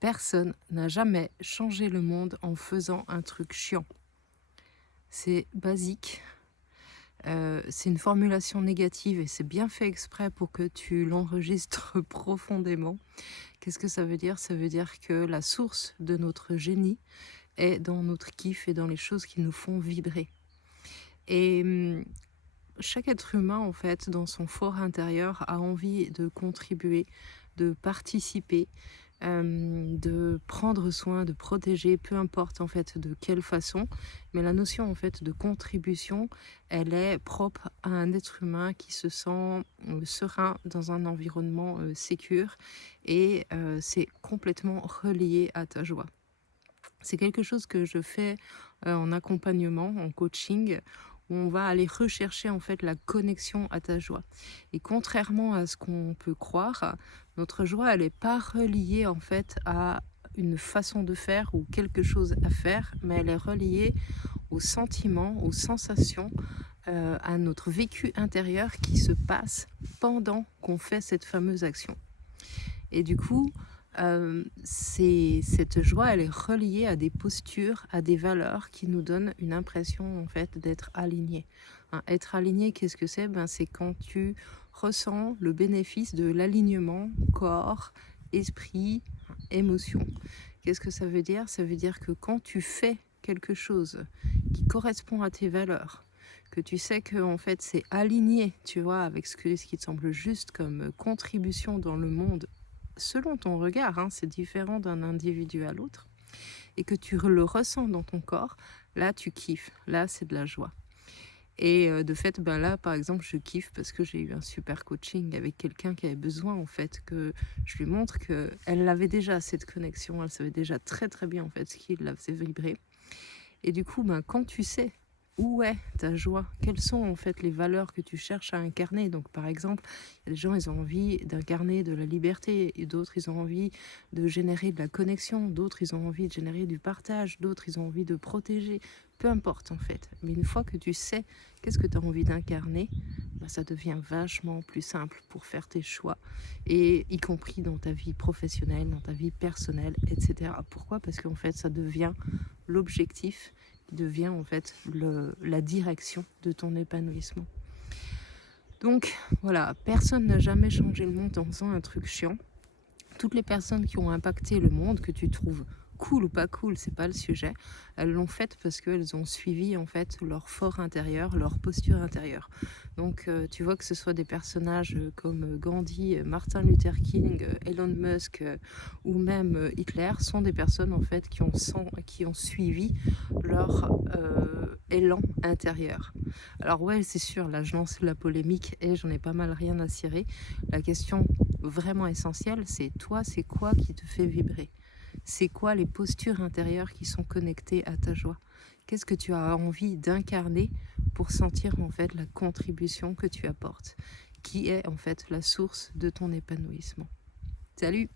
Personne n'a jamais changé le monde en faisant un truc chiant. C'est basique, c'est une formulation négative et c'est bien fait exprès pour que tu l'enregistres profondément. Qu'est-ce que ça veut dire? Ça veut dire que la source de notre génie est dans notre kiff et dans les choses qui nous font vibrer. Et chaque être humain, en fait, dans son fort intérieur, a envie de contribuer, de participer, de prendre soin, de protéger, peu importe en fait de quelle façon. Mais la notion en fait de contribution, elle est propre à un être humain qui se sent serein dans un environnement sécure et c'est complètement relié à ta joie. C'est quelque chose que je fais en accompagnement, en coaching, où on va aller rechercher en fait la connexion à ta joie. Et contrairement à ce qu'on peut croire, notre joie, elle n'est pas reliée en fait à une façon de faire ou quelque chose à faire, mais elle est reliée aux sentiments, aux sensations, à notre vécu intérieur qui se passe pendant qu'on fait cette fameuse action. Et du coup, cette joie, elle est reliée à des postures, à des valeurs qui nous donnent une impression en fait d'être aligné. Hein, être aligné, qu'est-ce que c'est? C'est quand tu ressens le bénéfice de l'alignement corps, esprit, émotion. Qu'est-ce que ça veut dire? Ça veut dire que quand tu fais quelque chose qui correspond à tes valeurs, que tu sais que en fait c'est aligné, tu vois, avec ce qui te semble juste comme contribution dans le monde selon ton regard, hein, c'est différent d'un individu à l'autre, et que tu le ressens dans ton corps, là tu kiffes, là c'est de la joie. Et de fait, là par exemple, je kiffe parce que j'ai eu un super coaching avec quelqu'un qui avait besoin en fait que je lui montre qu'elle avait déjà cette connexion, elle savait déjà très très bien en fait ce qui la faisait vibrer. Et du coup, quand tu sais où est ta joie, quelles sont en fait les valeurs que tu cherches à incarner. Donc par exemple, il y a des gens, ils ont envie d'incarner de la liberté, et d'autres, ils ont envie de générer de la connexion, d'autres, ils ont envie de générer du partage, d'autres, ils ont envie de protéger, peu importe en fait. Mais une fois que tu sais qu'est-ce que tu as envie d'incarner, ça devient vachement plus simple pour faire tes choix, et y compris dans ta vie professionnelle, dans ta vie personnelle, etc. Pourquoi? Parce qu'en fait, ça devient l'objectif, devient en fait la direction de ton épanouissement. Donc voilà, personne n'a jamais changé le monde en faisant un truc chiant. Toutes les personnes qui ont impacté le monde, que tu trouves cool ou pas cool, c'est pas le sujet, elles l'ont fait parce qu'elles ont suivi en fait leur fort intérieur, leur posture intérieure. Donc tu vois que ce soit des personnages comme Gandhi, Martin Luther King, Elon Musk ou même Hitler, sont des personnes en fait qui ont suivi leur élan intérieur. Alors ouais, c'est sûr, là je lance la polémique et j'en ai pas mal rien à cirer. La question vraiment essentielle, c'est toi, c'est quoi qui te fait vibrer? C'est quoi les postures intérieures qui sont connectées à ta joie? Qu'est-ce que tu as envie d'incarner pour sentir en fait la contribution que tu apportes, qui est en fait la source de ton épanouissement? Salut!